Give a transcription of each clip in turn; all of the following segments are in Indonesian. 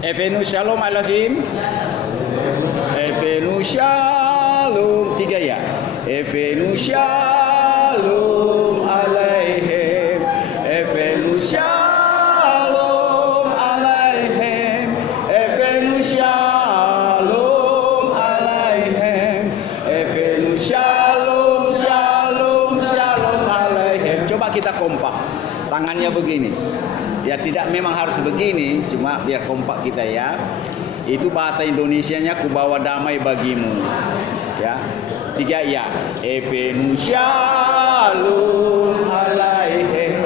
Efenu shalom alaihim. Efenu shalom. 3 ya. Efenu shalom alaihim. Efenu shalom alaihim. Efenu shalom alaihim. Efenu shalom shalom shalom alaihim. Coba kita kompak. Tangannya begini. Ya tidak memang harus begini, cuma biar kompak kita ya. Itu bahasa Indonesianya, ku bawa damai bagimu. Ya. 3 ya. Efenu shalom alaihim.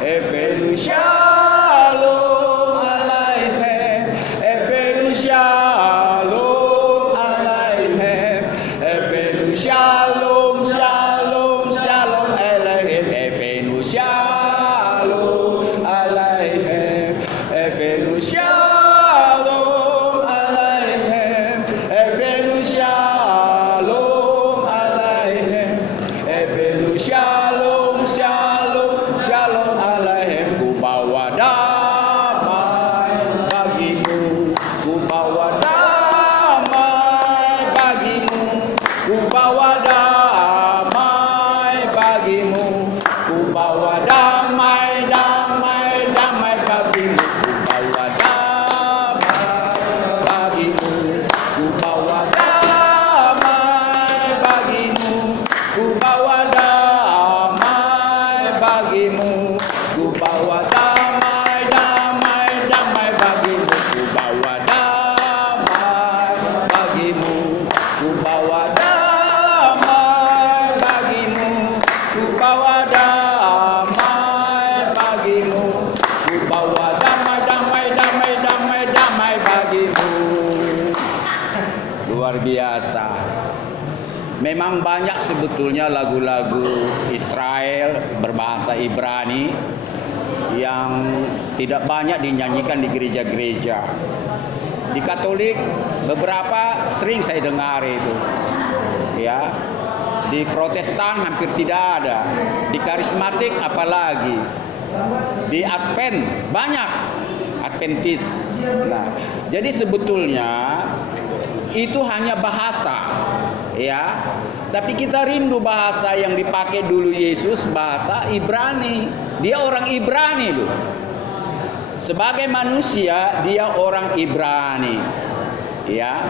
Efenu shalom alaihim. Efenu shalom alaihim. Efenu shalom shalom shalom alaihim. Efenu shalom alaihim. Efenu shalom alaihim. Efenu shalom alaihim. Efenu shalom shalom shalom alaihim. Ku bawa damai bagimu. Ku bawa damai bagimu. Ku bawa damai bagimu. Ku bawa damai damai damai bagimu. Ku bawa damai bagimu. Ku bawa damai bagimu. Ku bawa damai bagimu. Ku bawa damai damai damai bagimu. Ku bawa damai bagimu. Ku bawa damai bagimu. Ku bawa damai bagimu. Ku bawa damai damai damai damai damai bagimu. Luar biasa. Memang banyak sebetulnya lagu-lagu Israel berbahasa Ibrani yang tidak banyak dinyanyikan di gereja-gereja. Di Katolik beberapa sering saya dengar itu. Ya. Di Protestan hampir tidak ada. Di Karismatik apalagi. Di Advent banyak. Adventis. Nah, jadi sebetulnya itu hanya bahasa. Ya, tapi kita rindu bahasa yang dipakai dulu Yesus, bahasa Ibrani. Dia orang Ibrani loh. Sebagai manusia dia orang Ibrani. Ya,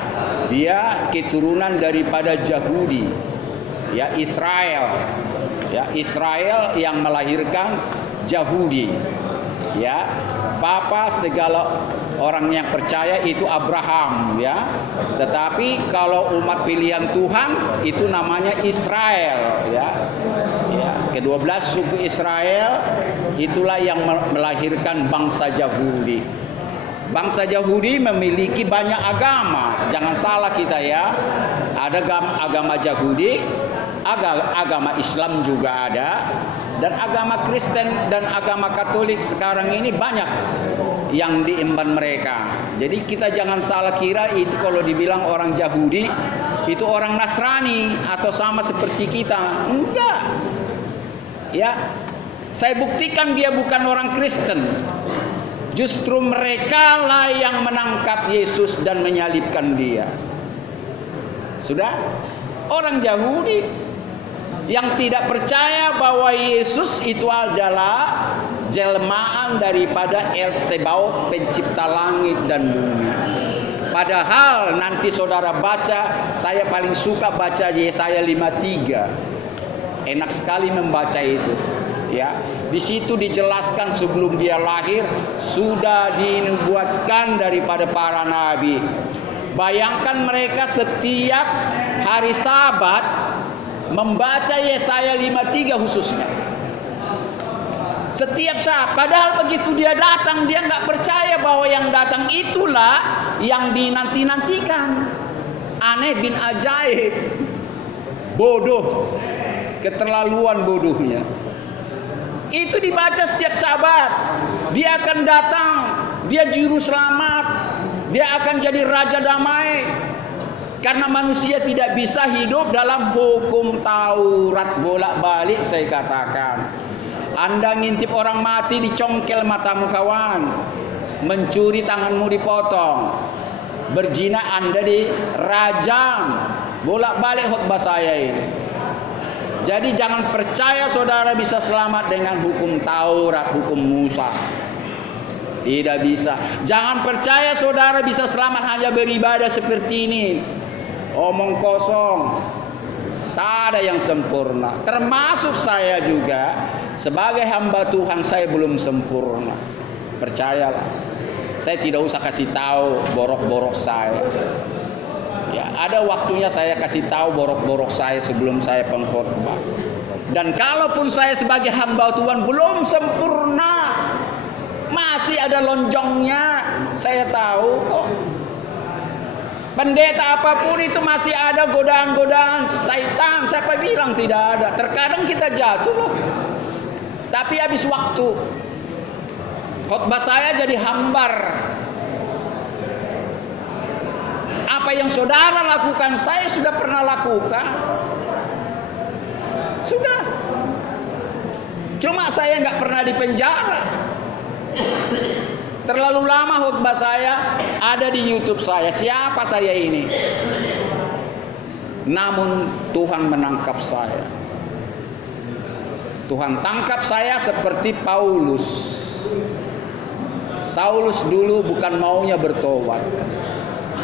dia keturunan daripada Yahudi. Ya, Israel. Ya, Israel yang melahirkan Yahudi. Ya, bapa segala orang yang percaya itu Abraham, ya. Tetapi kalau umat pilihan Tuhan itu namanya Israel, ya. Ya, ke-12 suku Israel itulah yang melahirkan bangsa Yahudi. Bangsa Yahudi memiliki banyak agama. Jangan salah kita ya. Ada agama Yahudi, agama Islam juga ada, dan agama Kristen dan agama Katolik sekarang ini banyak yang diemban mereka. Jadi kita jangan salah kira itu kalau dibilang orang Yahudi itu orang Nasrani atau sama seperti kita. Enggak. Ya. Saya buktikan dia bukan orang Kristen. Justru mereka lah yang menangkap Yesus dan menyalibkan dia. Sudah? Orang Yahudi yang tidak percaya bahwa Yesus itu adalah jelmaan daripada El Sebaot, pencipta langit dan bumi. Padahal nanti saudara baca, saya paling suka baca Yesaya 53. Enak sekali membaca itu. Ya, di situ dijelaskan sebelum dia lahir sudah dinubuatkan daripada para nabi. Bayangkan mereka setiap hari Sabat membaca Yesaya 53 khususnya. Setiap saat, padahal begitu dia datang, dia nggak percaya bahwa yang datang itulah yang dinanti-nantikan. Aneh bin ajaib, bodoh, keterlaluan bodohnya. Itu dibaca setiap Sabat. Dia akan datang, dia juru selamat, dia akan jadi raja damai. Karena manusia tidak bisa hidup dalam hukum Taurat bolak-balik, saya katakan. Anda ngintip orang mati dicongkel matamu kawan. mencuri tanganmu dipotong, berzina Anda dirajam. Bolak-balik khutbah saya ini. Jadi jangan percaya saudara bisa selamat dengan hukum Taurat, hukum Musa. Tidak bisa. Jangan percaya saudara bisa selamat hanya beribadah seperti ini. Omong kosong. Tak ada yang sempurna. Termasuk saya juga. Sebagai hamba Tuhan saya belum sempurna. Percayalah. Saya tidak usah kasih tahu borok-borok saya. Ya, ada waktunya saya kasih tahu borok-borok saya sebelum saya pengkhotbah. Dan kalaupun saya sebagai hamba Tuhan belum sempurna, masih ada lonjongnya, saya tahu kok. Pendeta apapun itu masih ada godaan-godaan syaitan. Siapa bilang tidak ada? Terkadang kita jatuh loh. Tapi habis waktu, khotbah saya jadi hambar. Apa yang saudara lakukan, saya sudah pernah lakukan. Sudah. Cuma saya nggak pernah di penjara. Terlalu lama khutbah saya ada di YouTube saya. Siapa saya ini? Namun Tuhan menangkap saya. Tuhan tangkap saya seperti Paulus. Saulus dulu bukan maunya bertobat,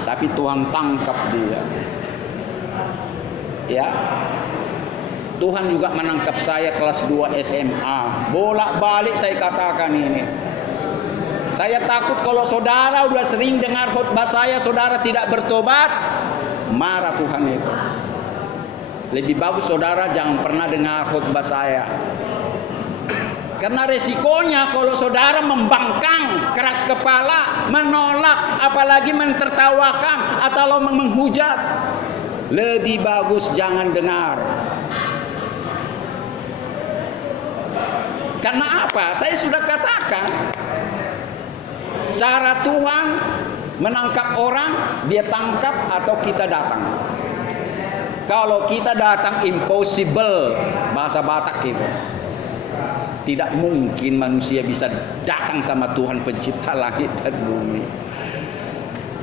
tapi Tuhan tangkap dia. Ya. Tuhan juga menangkap saya kelas 2 SMA. Bolak-balik saya katakan ini. Saya takut kalau saudara sudah sering dengar khutbah saya, saudara tidak bertobat, marah Tuhan itu. Lebih bagus saudara jangan pernah dengar khutbah saya. Karena resikonya kalau saudara membangkang, keras kepala, menolak, apalagi mentertawakan atau menghujat, lebih bagus jangan dengar. Karena apa? Saya sudah katakan, cara Tuhan menangkap orang, dia tangkap atau kita datang. Kalau kita datang, impossible, bahasa Batak itu. Tidak mungkin manusia bisa datang sama Tuhan pencipta langit dan bumi.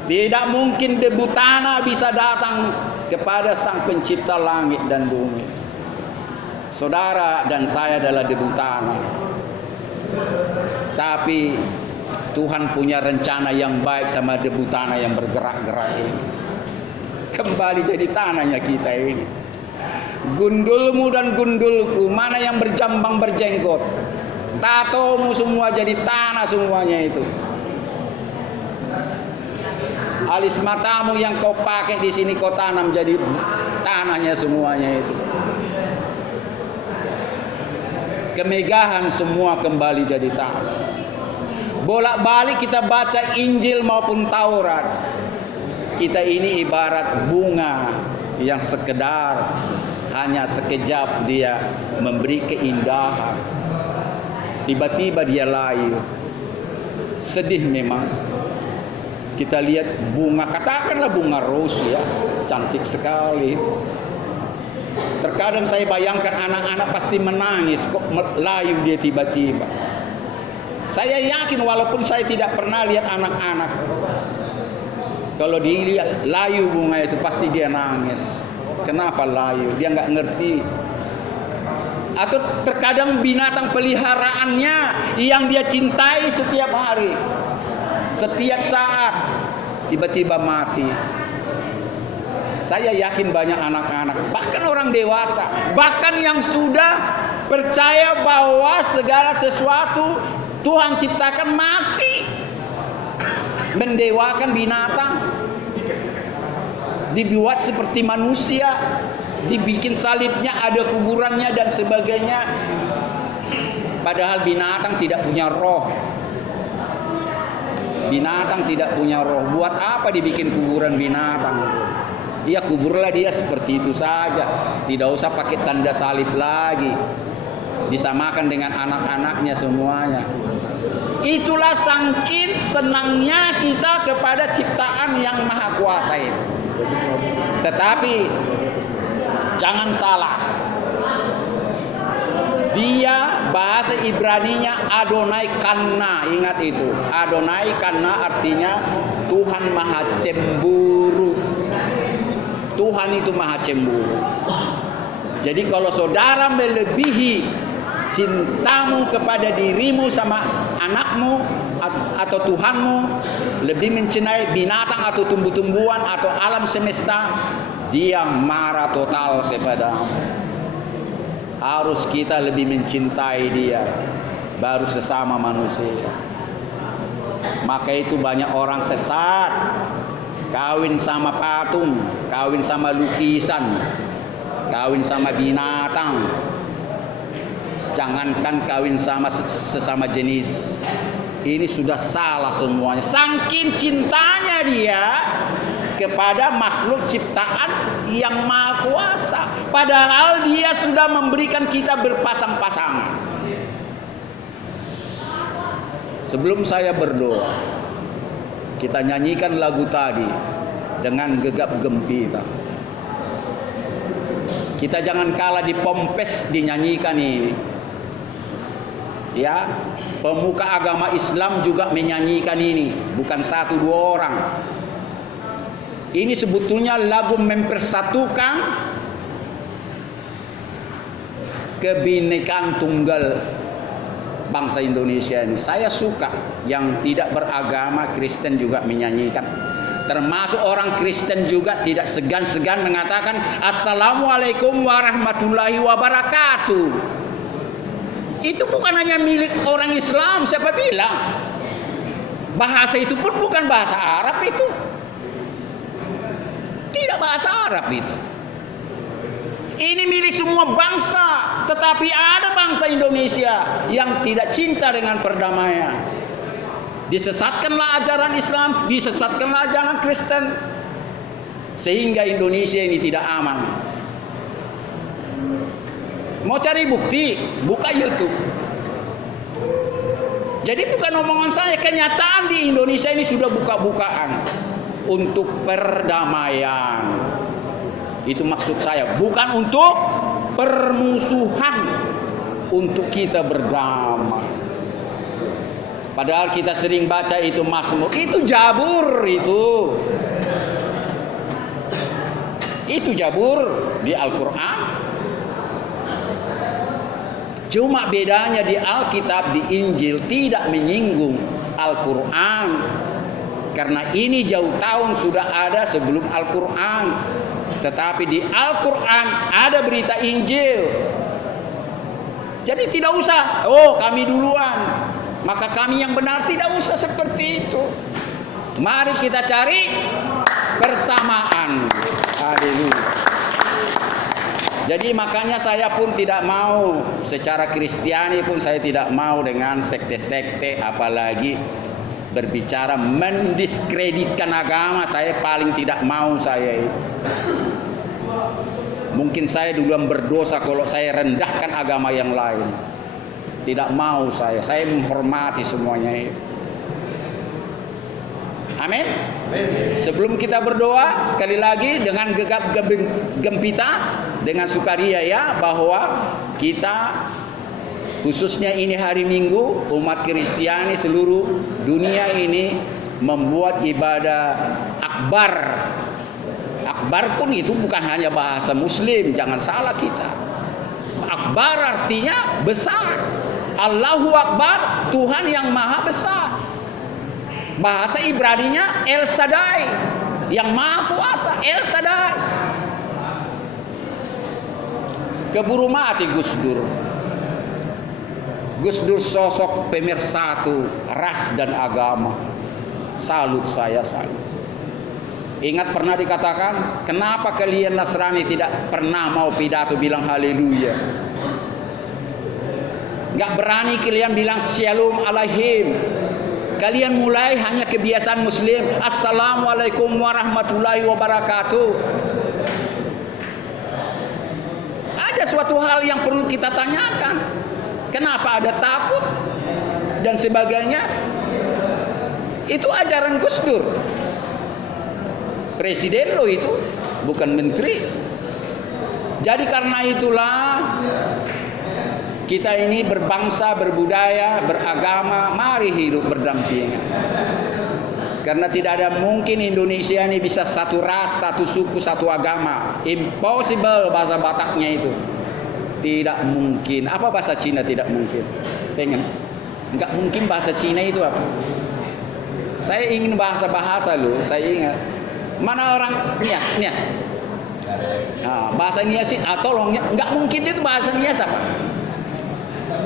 Tidak mungkin debu tanah bisa datang kepada sang pencipta langit dan bumi. Saudara dan saya adalah debu tanah. Tapi Tuhan punya rencana yang baik sama debu tanah yang bergerak-gerak ini. Kembali jadi tanahnya kita ini. Gundulmu dan gundulku, mana yang berjambang berjenggot, tatomu semua jadi tanah semuanya itu. Alis matamu yang kau pakai di sini kau tanam jadi tanahnya semuanya itu. Kemegahan semua kembali jadi tanah. Bolak-balik kita baca Injil maupun Taurat, kita ini ibarat bunga yang sekedar hanya sekejap dia memberi keindahan, tiba-tiba dia layu. Sedih memang. Kita lihat bunga, katakanlah bunga rose ya, cantik sekali. Terkadang saya bayangkan anak-anak pasti menangis, kok layu dia tiba-tiba. Saya yakin walaupun saya tidak pernah lihat anak-anak, kalau dilihat layu bunga itu pasti dia nangis. Kenapa layu? Dia nggak ngerti. Atau terkadang binatang peliharaannya yang dia cintai setiap hari, setiap saat, tiba-tiba mati. Saya yakin banyak anak-anak, bahkan orang dewasa, bahkan yang sudah percaya bahwa segala sesuatu Tuhan ciptakan masih mendewakan binatang. Dibuat seperti manusia, dibikin salibnya, ada kuburannya dan sebagainya. Padahal binatang tidak punya roh. Binatang tidak punya roh. Buat apa dibikin kuburan binatang? Dia kuburlah dia seperti itu saja. Tidak usah pakai tanda salib lagi. Disamakan dengan anak-anaknya semuanya. Itulah saking senangnya kita kepada ciptaan yang maha kuasa itu. Tetapi jangan salah. Dia bahasa Ibraninya Adonai Kanna, ingat itu. Adonai Kanna artinya Tuhan Maha Cemburu. Tuhan itu Maha Cemburu. Jadi kalau saudara melebihi cintamu kepada dirimu sama anakmu atau Tuhanmu, lebih mencintai binatang atau tumbuh-tumbuhan atau alam semesta, dia marah total kepadamu. Harus kita lebih mencintai dia, baru sesama manusia. Maka itu banyak orang sesat, kawin sama patung, kawin sama lukisan, kawin sama binatang. Jangankan kawin sama sesama jenis, ini sudah salah semuanya. Saking cintanya dia kepada makhluk ciptaan yang maha kuasa, padahal dia sudah memberikan kita berpasang-pasangan. Sebelum saya berdoa, kita nyanyikan lagu tadi dengan gegap gempita. Kita jangan kalah di pompes dinyanyikan ini. Ya, pemuka agama Islam juga menyanyikan ini, bukan 1-2 orang. Ini sebetulnya lagu mempersatukan kebinekaan tunggal bangsa Indonesia ini. Saya suka yang tidak beragama Kristen juga menyanyikan. Termasuk orang Kristen juga tidak segan-segan mengatakan Assalamualaikum warahmatullahi wabarakatuh. Itu bukan hanya milik orang Islam, siapa bilang? Bahasa itu pun bukan bahasa Arab itu. Tidak bahasa Arab itu. Ini milik semua bangsa, tetapi ada bangsa Indonesia yang tidak cinta dengan perdamaian. Disesatkanlah ajaran Islam, disesatkanlah ajaran Kristen, sehingga Indonesia ini tidak aman. Mau cari bukti, buka YouTube. Jadi bukan omongan saya, kenyataan di Indonesia ini sudah buka-bukaan untuk perdamaian. Itu maksud saya, bukan untuk permusuhan, untuk kita berdamai. Padahal kita sering baca itu Mazmur, itu Zabur itu. Itu Zabur di Al-Qur'an. Cuma bedanya di Alkitab, di Injil tidak menyinggung Al-Quran. Karena ini jauh tahun sudah ada sebelum Al-Quran. Tetapi di Al-Quran ada berita Injil. Jadi tidak usah, oh kami duluan, maka kami yang benar, tidak usah seperti itu. Mari kita cari persamaan. Haleluya. Jadi makanya saya pun tidak mau, secara Kristiani pun saya tidak mau dengan sekte-sekte, apalagi berbicara mendiskreditkan agama. Saya paling tidak mau saya itu. Mungkin saya duluan berdosa kalau saya rendahkan agama yang lain. Tidak mau saya menghormati semuanya itu. Amin. Sebelum kita berdoa, sekali lagi dengan gegap gempita, dengan sukaria ya, bahwa kita khususnya ini hari Minggu, umat Kristiani seluruh dunia ini membuat ibadah akbar. Akbar pun itu bukan hanya bahasa Muslim, jangan salah kita. Akbar artinya besar. Allahu Akbar, Tuhan yang maha besar. Bahasa Ibraninya El Shaddai, yang maha kuasa, El Shaddai. Keburu mati Gus Dur. Gus Dur sosok pemersatu ras dan agama. Salut saya, salut. Ingat pernah dikatakan, kenapa kalian Nasrani tidak pernah mau pidato bilang haleluya? Gak berani kalian bilang shalom alaihim. Kalian mulai hanya kebiasaan Muslim, Assalamualaikum warahmatullahi wabarakatuh. Ada suatu hal yang perlu kita tanyakan. Kenapa ada takut dan sebagainya? Itu ajaran Gus Dur. Presiden loh itu, bukan menteri. Jadi karena itulah Kita ini berbangsa, berbudaya, beragama, mari hidup berdampingan. Karena tidak ada mungkin Indonesia ini bisa satu ras, satu suku, satu agama. Impossible bahasa Bataknya itu. Tidak mungkin. Apa bahasa Cina tidak mungkin? Pengen? Enggak mungkin bahasa Cina itu apa? Saya ingin bahasa-bahasa loh, saya ingat. Mana orang Nias? Nah, bahasa Nias sih, tolong, enggak mungkin itu bahasa Nias apa?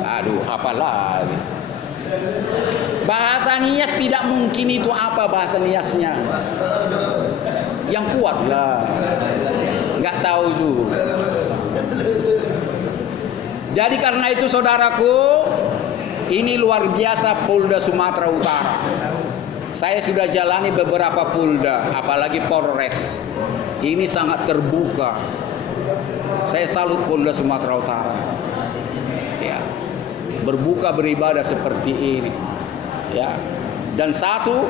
Aduh, apalagi. Bahasa Nias tidak mungkin itu apa bahasa Niasnya? Yang kuat lah. Enggak tahu juga. Jadi karena itu saudaraku, ini luar biasa Polda Sumatera Utara. Saya sudah jalani beberapa Polda, apalagi Polres. Ini sangat terbuka. Saya salut Polda Sumatera Utara. Ya. Berbuka beribadah seperti ini. Ya. Dan satu,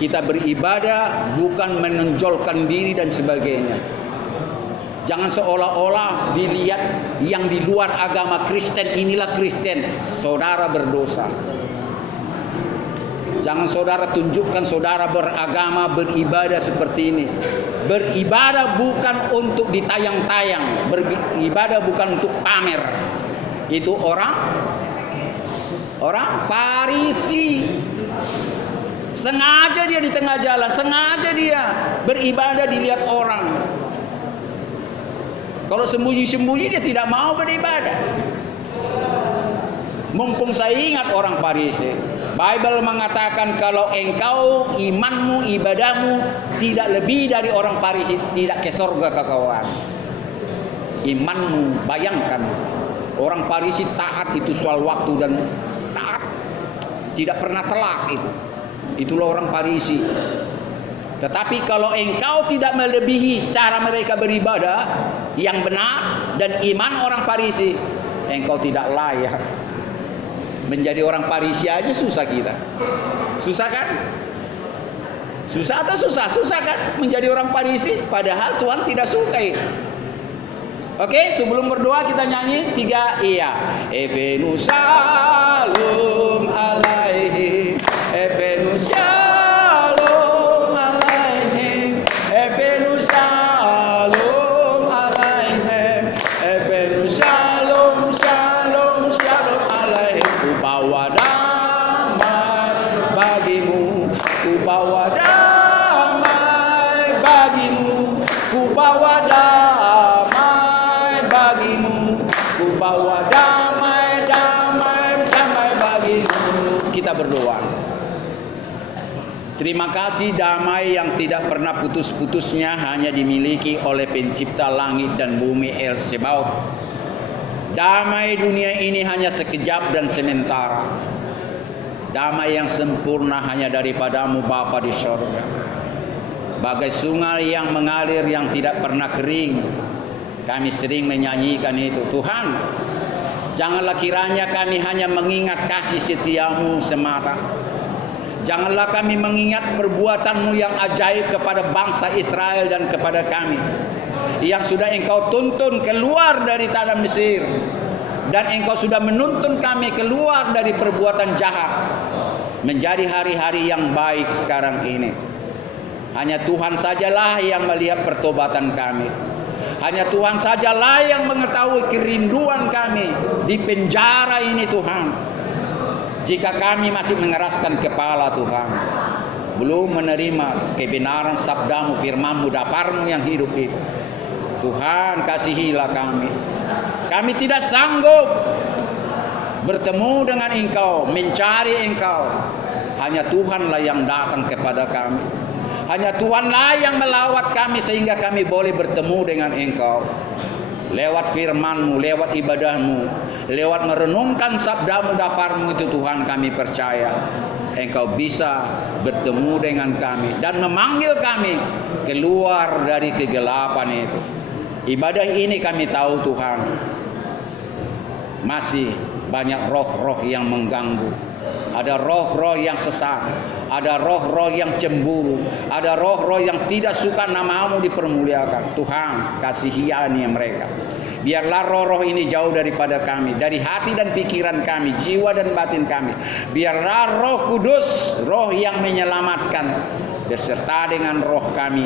kita beribadah bukan menonjolkan diri dan sebagainya. Jangan seolah-olah dilihat yang di luar agama Kristen inilah Kristen. Saudara berdosa. Jangan saudara tunjukkan saudara beragama, beribadah seperti ini. Beribadah bukan untuk ditayang-tayang. Beribadah bukan untuk pamer. Itu orang Farisi. Sengaja dia di tengah jalan, sengaja dia beribadah dilihat orang. Kalau sembunyi-sembunyi dia tidak mau beribadah. Mumpung saya ingat orang Farisi. Bible mengatakan kalau engkau imanmu, ibadahmu tidak lebih dari orang Farisi, tidak ke surga kawan. Imanmu, bayangkan. Orang Farisi taat itu soal waktu dan taat. Tidak pernah telat itu. Itulah orang Farisi. Tetapi kalau engkau tidak melebihi cara mereka beribadah yang benar dan iman orang Farisi, engkau tidak layak. Menjadi orang Farisi aja susah kita. Susah kan? Susah atau susah? Susah kan? Menjadi orang Farisi. Padahal Tuhan tidak suka itu. Oke, sebelum berdoa kita nyanyi 3 iya. Evenus shalom alaihi. Evenus shalom alaihi. Evenus shalom alaihi. Evenus shalom shalom shalom alaihi. Ku bawa damai bagimu. Ku bawa damai bagimu. Ku bawa damai bagimu. Ku bawa damai bagimu. Kita berdoa. Terima kasih damai yang tidak pernah putus-putusnya hanya dimiliki oleh pencipta langit dan bumi El Sebaot. Damai dunia ini hanya sekejap dan sementara. Damai yang sempurna hanya daripadamu Bapa di surga. Bagai sungai yang mengalir yang tidak pernah kering. Kami sering menyanyikan itu. Tuhan, janganlah kiranya kami hanya mengingat kasih setiamu semata. Janganlah kami mengingat perbuatanmu yang ajaib kepada bangsa Israel dan kepada kami. Yang sudah engkau tuntun keluar dari tanah Mesir. Dan engkau sudah menuntun kami keluar dari perbuatan jahat. Menjadi hari-hari yang baik sekarang ini. Hanya Tuhan sajalah yang melihat pertobatan kami. Hanya Tuhan sajalah yang mengetahui kerinduan kami di penjara ini Tuhan. Jika kami masih mengeraskan kepala Tuhan, belum menerima kebenaran sabdamu, firmanmu, daparmu yang hidup itu, Tuhan kasihilah kami. Kami tidak sanggup bertemu dengan Engkau, mencari Engkau. Hanya Tuhanlah yang datang kepada kami. Hanya Tuhanlah yang melawat kami sehingga kami boleh bertemu dengan Engkau. Lewat firman-Mu, lewat ibadah-Mu, lewat merenungkan sabdamu, daparmu itu Tuhan kami percaya. Engkau bisa bertemu dengan kami dan memanggil kami keluar dari kegelapan itu. Ibadah ini kami tahu Tuhan, masih banyak roh-roh yang mengganggu. Ada roh-roh yang sesat. Ada roh-roh yang cemburu. Ada roh-roh yang tidak suka namamu dipermuliakan. Tuhan kasihani mereka. Biarlah roh-roh ini jauh daripada kami, dari hati dan pikiran kami, jiwa dan batin kami. Biarlah Roh Kudus, roh yang menyelamatkan, beserta dengan roh kami,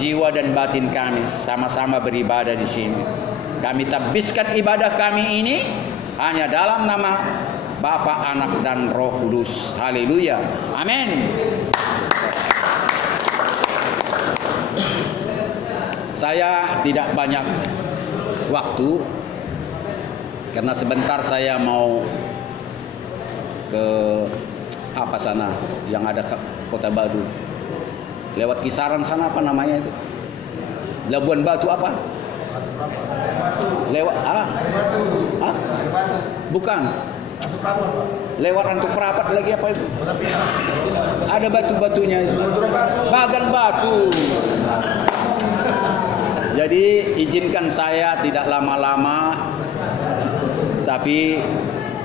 jiwa dan batin kami, sama-sama beribadah di sini. Kami tabiskan ibadah kami ini hanya dalam nama Bapa, Anak, dan Roh Kudus. Haleluya. Amin. Saya tidak banyak waktu karena sebentar saya mau ke apa sana yang ada Kota Batu. Lewat Kisaran sana, apa namanya itu? Labuan Batu apa? Lewat bukan. Lewat Antuk Prapat lagi apa itu? Ada batu-batunya itu. Bagan Batu. Jadi izinkan saya tidak lama-lama, tapi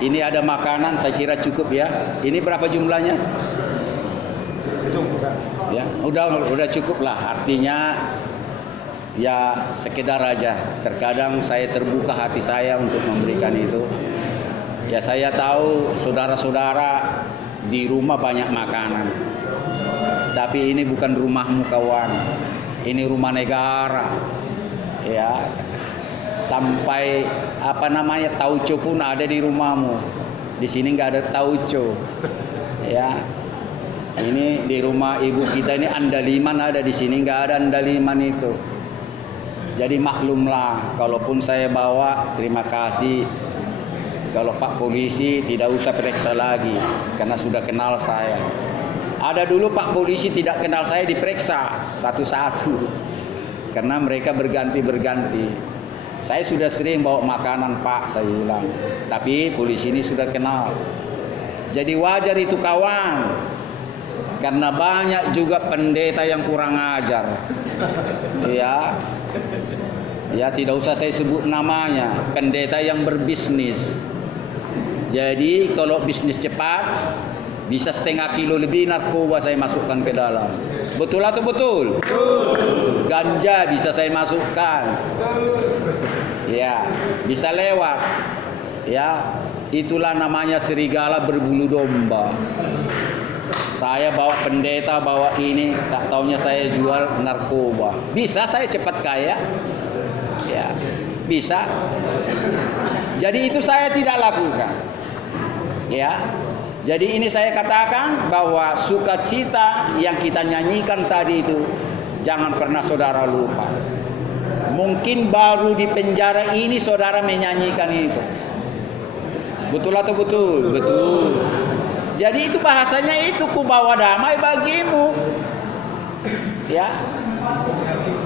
ini ada makanan, saya kira cukup ya. Ini berapa jumlahnya? Ya, udah cukup lah. Artinya ya sekedar aja. Terkadang saya terbuka hati saya untuk memberikan itu. Ya saya tahu saudara-saudara di rumah banyak makanan, tapi ini bukan rumahmu kawan. Ini rumah negara. Ya, sampai apa namanya tauco pun ada di rumahmu. Di sini nggak ada tauco. Ya, ini di rumah ibu kita ini andaliman ada, di sini nggak ada andaliman itu. Jadi maklumlah, kalaupun saya bawa, terima kasih. Kalau Pak Polisi tidak usah periksa lagi, karena sudah kenal saya. Ada dulu Pak Polisi tidak kenal saya diperiksa satu-satu, karena mereka berganti-berganti. Saya sudah sering bawa makanan Pak, saya bilang. Tapi polisi ini sudah kenal. Jadi wajar itu kawan. Karena banyak juga pendeta yang kurang ajar. Ya. Ya tidak usah saya sebut namanya. Pendeta yang berbisnis. Jadi kalau bisnis cepat, bisa 0,5 kilo lebih narkoba saya masukkan ke dalam. Betul atau betul? Betul. Ganja bisa saya masukkan. Ya, bisa lewat. Ya, itulah namanya serigala berbulu domba. Saya bawa pendeta, bawa ini, tak taunya saya jual narkoba. Bisa saya cepat kaya? Ya, bisa. Jadi itu saya tidak lakukan. Ya. Jadi ini saya katakan bahwa sukacita yang kita nyanyikan tadi itu jangan pernah saudara lupa. Mungkin baru di penjara ini saudara menyanyikan itu. Betul atau betul? Betul. Jadi itu bahasanya itu, ku bawa damai bagimu. Ya.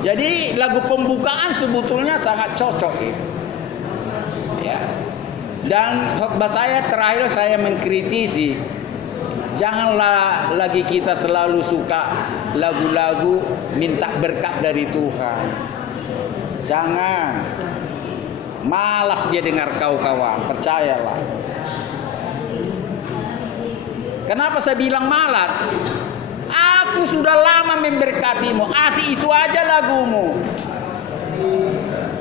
Jadi lagu pembukaan sebetulnya sangat cocok itu. Ya. Dan khotbah saya terakhir saya mengkritisi, janganlah lagi kita selalu suka lagu-lagu minta berkat dari Tuhan. Jangan. Malas dia dengar kau kawan, percayalah. Kenapa saya bilang malas? Aku sudah lama memberkatimu, asik itu aja lagumu.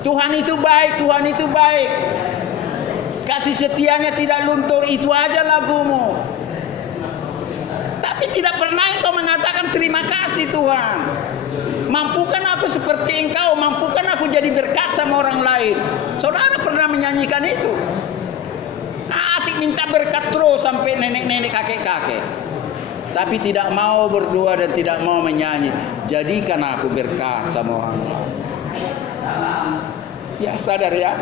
Tuhan itu baik, Tuhan itu baik. Kasih setianya tidak luntur, itu aja lagumu. Tapi tidak pernah engkau mengatakan terima kasih Tuhan. Mampukan aku seperti engkau, mampukan aku jadi berkat sama orang lain. Saudara pernah menyanyikan itu? Asik minta berkat terus sampai nenek-nenek, kakek-kakek. Tapi tidak mau berdoa dan tidak mau menyanyi. Jadikan aku berkat sama orang lain. Ya sadar ya.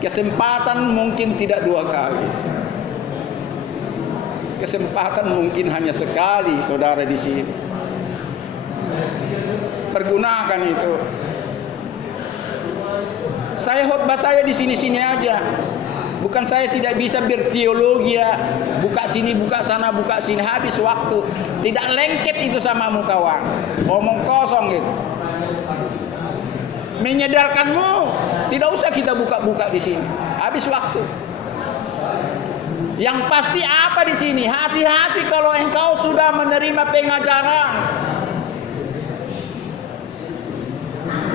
Kesempatan mungkin tidak 2 kali. Kesempatan mungkin hanya sekali saudara di sini. Pergunakan itu. Saya khotbah saya di sini-sini aja. Bukan saya tidak bisa berteologi ya. Buka sini, buka sana, buka sini, habis waktu. Tidak lengket itu sama kawan. Ngomong kosong gitu. Menyedarkanmu, tidak usah kita buka-buka di sini. Habis waktu. Yang pasti apa di sini? Hati-hati kalau engkau sudah menerima pengajaran.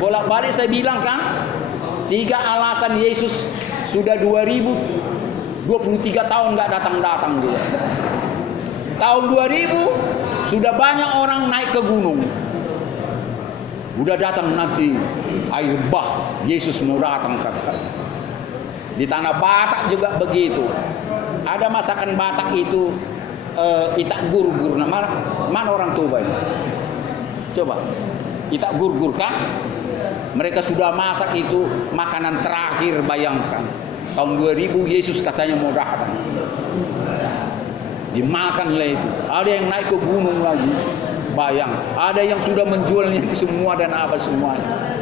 bolak-balik saya bilang kan, 3 alasan Yesus sudah 2023 tahun nggak datang-datang juga. Tahun 2000 sudah banyak orang naik ke gunung. Udah datang nanti air bah, Yesus mau datang kata. Di tanah Batak juga begitu. Ada masakan Batak itu itak gurgur. Nah, mana orang Toba ini? Coba itak gurgur kan? Mereka sudah masak itu makanan terakhir, bayangkan. Tahun 2000 Yesus katanya mau datang. Dimakanlah itu. Ada yang naik ke gunung lagi. Bayang, ada yang sudah menjualnya semua dan apa semuanya.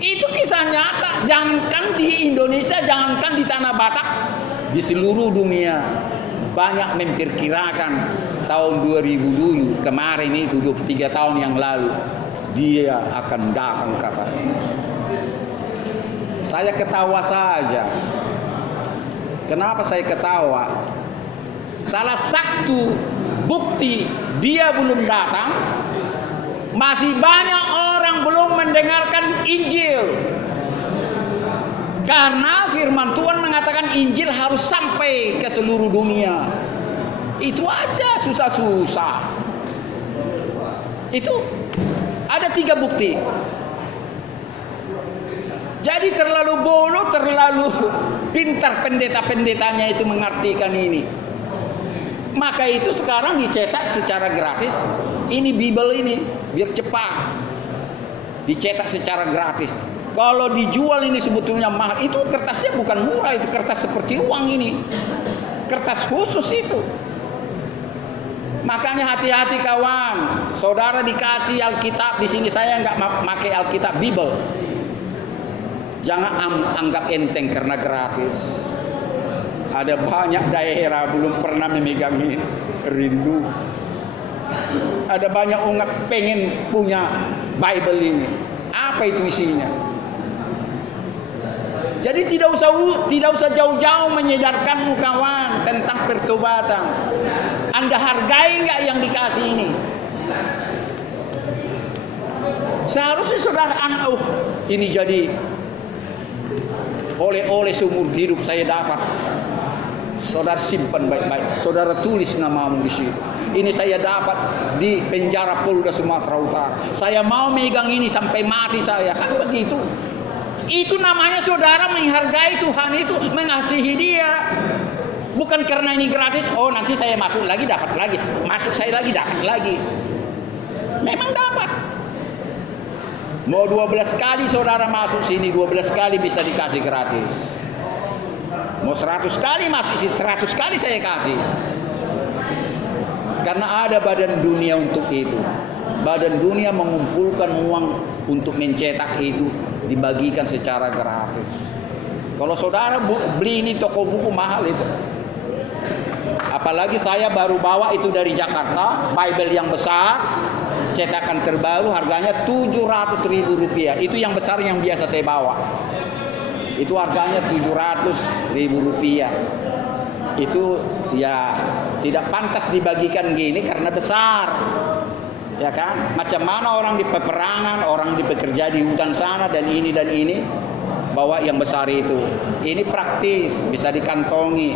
Itu kisah nyata. Jangankan di Indonesia, jangankan di tanah Batak, di seluruh dunia banyak memperkirakan tahun 2000 dulu, kemarin itu 23 tahun yang lalu, dia akan datang katanya. Saya ketawa saja. Kenapa saya ketawa? Salah satu bukti dia belum datang, masih banyak orang belum mendengarkan Injil. Karena firman Tuhan mengatakan Injil harus sampai ke seluruh dunia. Itu aja susah-susah. Itu ada 3 bukti. Jadi terlalu bodoh, terlalu pintar pendeta-pendetanya itu mengartikan ini. Maka itu sekarang dicetak secara gratis. Ini Bible ini biar cepat. Dicetak secara gratis. Kalau dijual ini sebetulnya mahal. Itu kertasnya bukan murah, itu kertas seperti uang ini. Kertas khusus itu. Makanya hati-hati kawan. Saudara dikasih Alkitab, di sini saya nggak pakai Alkitab Bible. Jangan anggap enteng karena gratis. Ada banyak daerah belum pernah memegang ini, rindu. Ada banyak umat pengen punya Bible ini. Apa itu isinya? Jadi tidak usah jauh-jauh menyedarkanmu kawan tentang pertobatan. Anda hargai nggak yang dikasih ini? Seharusnya saudara ini jadi oleh-oleh seumur hidup saya dapat. Saudara simpan baik-baik. Saudara tulis namamu di situ. Ini saya dapat di penjara Polda Sumatera Utara. Saya mau megang ini sampai mati saya. Kan begitu. Itu namanya saudara menghargai Tuhan itu, mengasihi Dia. Bukan karena ini gratis. Oh nanti saya masuk lagi dapat lagi. Masuk saya lagi dapat lagi. Memang dapat. Mau 12 kali saudara masuk sini, 12 kali bisa dikasih gratis. Mau 100 kali masuk sini, 100 kali saya kasih. Karena ada badan dunia untuk itu. Badan dunia mengumpulkan uang untuk mencetak itu, dibagikan secara gratis. Kalau saudara beli ini toko buku mahal itu. Apalagi saya baru bawa itu dari Jakarta, Bible yang besar, cetakan terbaru, harganya Rp700.000. Itu yang besar yang biasa saya bawa. Itu harganya Rp700.000. Itu ya tidak pantas dibagikan gini karena besar. Ya kan? Macam mana orang di peperangan, orang di bekerja di hutan sana dan ini bawa yang besar itu. Ini praktis, bisa dikantongi.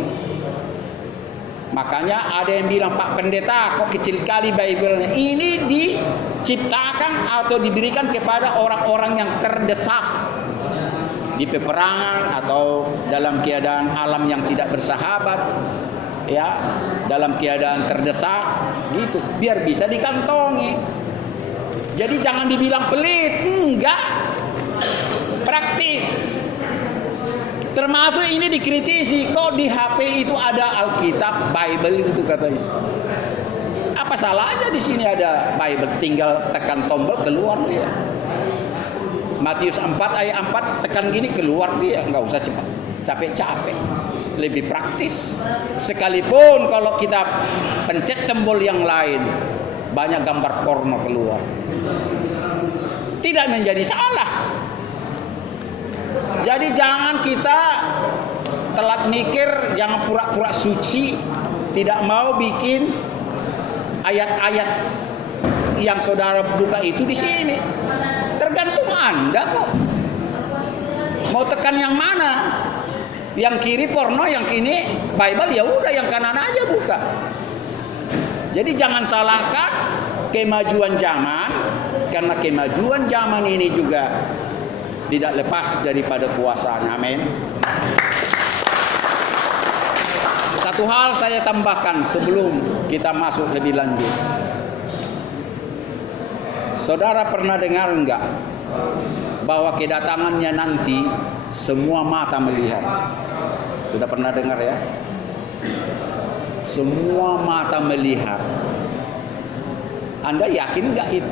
Makanya ada yang bilang, Pak Pendeta kok kecil kali Bible-nya. Ini diciptakan atau diberikan kepada orang-orang yang terdesak di peperangan atau dalam keadaan alam yang tidak bersahabat, ya, dalam keadaan terdesak gitu, biar bisa dikantongi. Jadi jangan dibilang pelit, enggak, praktis. Termasuk ini dikritisi, kok di HP itu ada Alkitab, Bible itu katanya. Apa salahnya di sini ada Bible? Tinggal tekan tombol keluar dia. Matius 4 ayat 4 tekan gini keluar dia, nggak usah cepat, capek-capek. Lebih praktis. Sekalipun kalau kita pencet tombol yang lain, banyak gambar porno keluar. Tidak menjadi salah. Jadi jangan kita telat mikir, jangan pura-pura suci, tidak mau bikin ayat-ayat yang saudara buka itu di sini. Tergantung Anda kok. Mau tekan yang mana? Yang kiri porno, yang kini Bible, ya udah yang kanan aja buka. Jadi jangan salahkan kemajuan zaman, karena kemajuan zaman ini juga tidak lepas daripada kekuasaan. Amin. Satu hal saya tambahkan sebelum kita masuk lebih lanjut. Saudara pernah dengar enggak bahwa kedatangannya nanti semua mata melihat? Sudah pernah dengar ya? Semua mata melihat. Anda yakin enggak itu?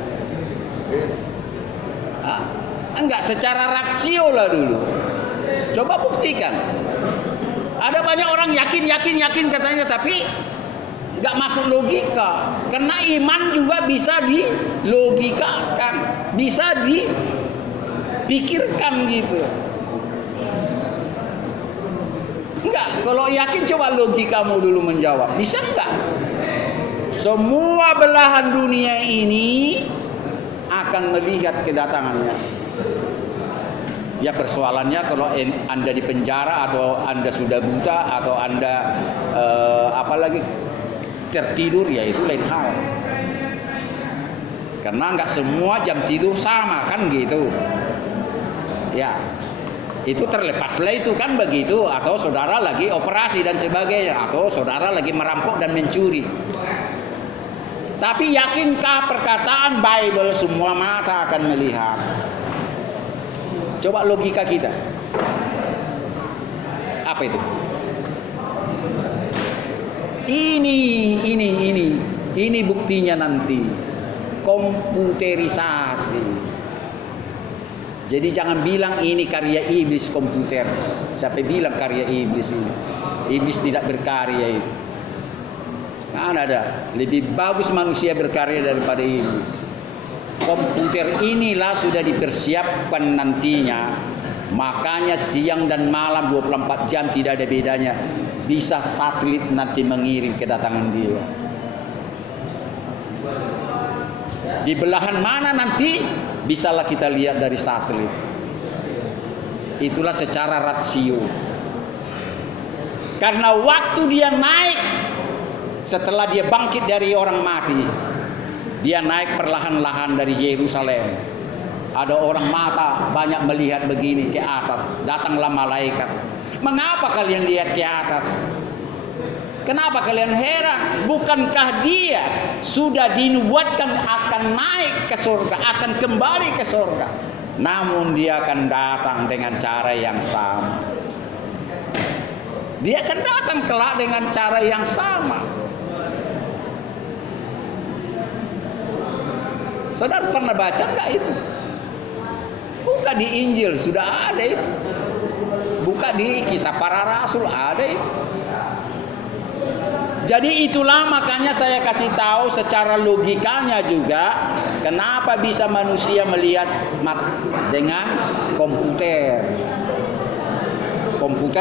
Enggak, secara rasio lah dulu. Coba buktikan. Ada banyak orang yakin katanya, tapi enggak masuk logika. Karena iman juga bisa dilogikakan, bisa dipikirkan gitu. Enggak, kalau yakin coba logikamu dulu menjawab. Bisa enggak? Semua belahan dunia ini akan melihat kedatangannya. Ya persoalannya kalau Anda di penjara, atau Anda sudah buta, atau Anda apalagi tertidur, ya itu lain hal. Karena enggak semua jam tidur sama kan gitu. Ya. Itu terlepaslah itu kan begitu, atau saudara lagi operasi dan sebagainya, atau saudara lagi merampok dan mencuri. Tapi yakinkah perkataan Bible semua mata akan melihat? Coba logika kita. Apa itu? Ini buktinya nanti. Komputerisasi. Jadi jangan bilang ini karya iblis komputer. Siapa bilang karya iblis ini? Iblis tidak berkarya itu. Kan ada. Lebih bagus manusia berkarya daripada iblis. Komputer inilah sudah dipersiapkan nantinya. Makanya siang dan malam 24 jam tidak ada bedanya. Bisa satelit nanti mengirim kedatangan dia. Di belahan mana nanti bisalah kita lihat dari satelit. Itulah secara rasio. Karena waktu dia naik, setelah dia bangkit dari orang mati, dia naik perlahan-lahan dari Yerusalem. Ada orang mata banyak melihat begini ke atas. Datanglah malaikat. Mengapa kalian lihat ke atas? Kenapa kalian heran? Bukankah dia sudah dinubuatkan akan naik ke surga, akan kembali ke surga? Namun dia akan datang dengan cara yang sama. Dia akan datang kelak dengan cara yang sama. Saudara pernah baca enggak itu? Buka di Injil sudah ada itu. Buka di Kisah Para Rasul ada itu. Jadi itulah makanya saya kasih tahu secara logikanya juga kenapa bisa manusia melihat dengan komputer. Komputer